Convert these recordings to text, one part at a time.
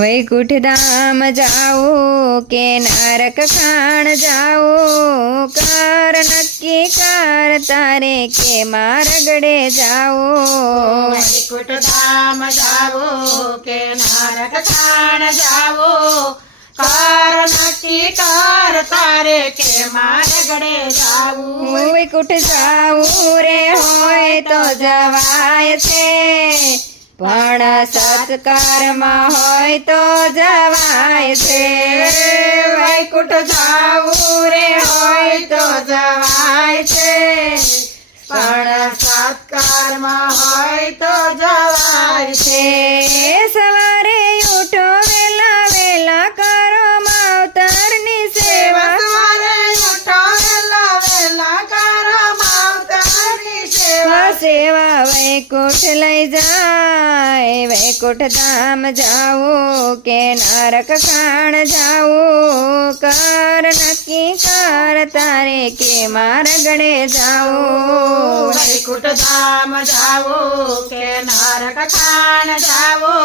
વૈકુંઠ ધામ જાઓ કે નરક ખાણ જાઓ, કર નક્કી કર તારે કે મારગડે જાઓ. વૈકુંઠ ધામ જાવો કે નરક ખાણ જાવો, કર નક્કી કર તારે કે મારગડે જાવું. વૈકુંઠ જાવું રે હોય તો જવાય છે, પણ સત્કર્મ હોય તો જવાય છે. વૈકુંઠ જાવું રે હોય તો જવાય છે, પણ સત્કર્મ હોય તો જવાય છે. સવારે ઉઠો વેલા વેલા કરો માવતરની સેવા, સવારે ઉઠો વેલા વેલા કરો માવતરની સેવા. સેવા વૈકુંઠ લઈ જાય, વૈકુંઠ ધામ જાઓ કે નરક ખાણ જાઓ, કર નક્કી કર તારે કે મારગડે જાઓ. વૈકુંઠ ધામ જાવો કે નરક ખાણ જાવો,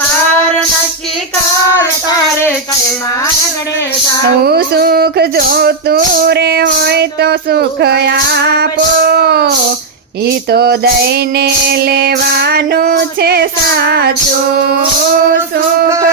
કર નક્કી કર તારે કે મારગડે જાવું. સુખ જોતું રે હોય તો સુખ આપો, ઈ તો દઈને લેવાનું છે સાચું. સુખ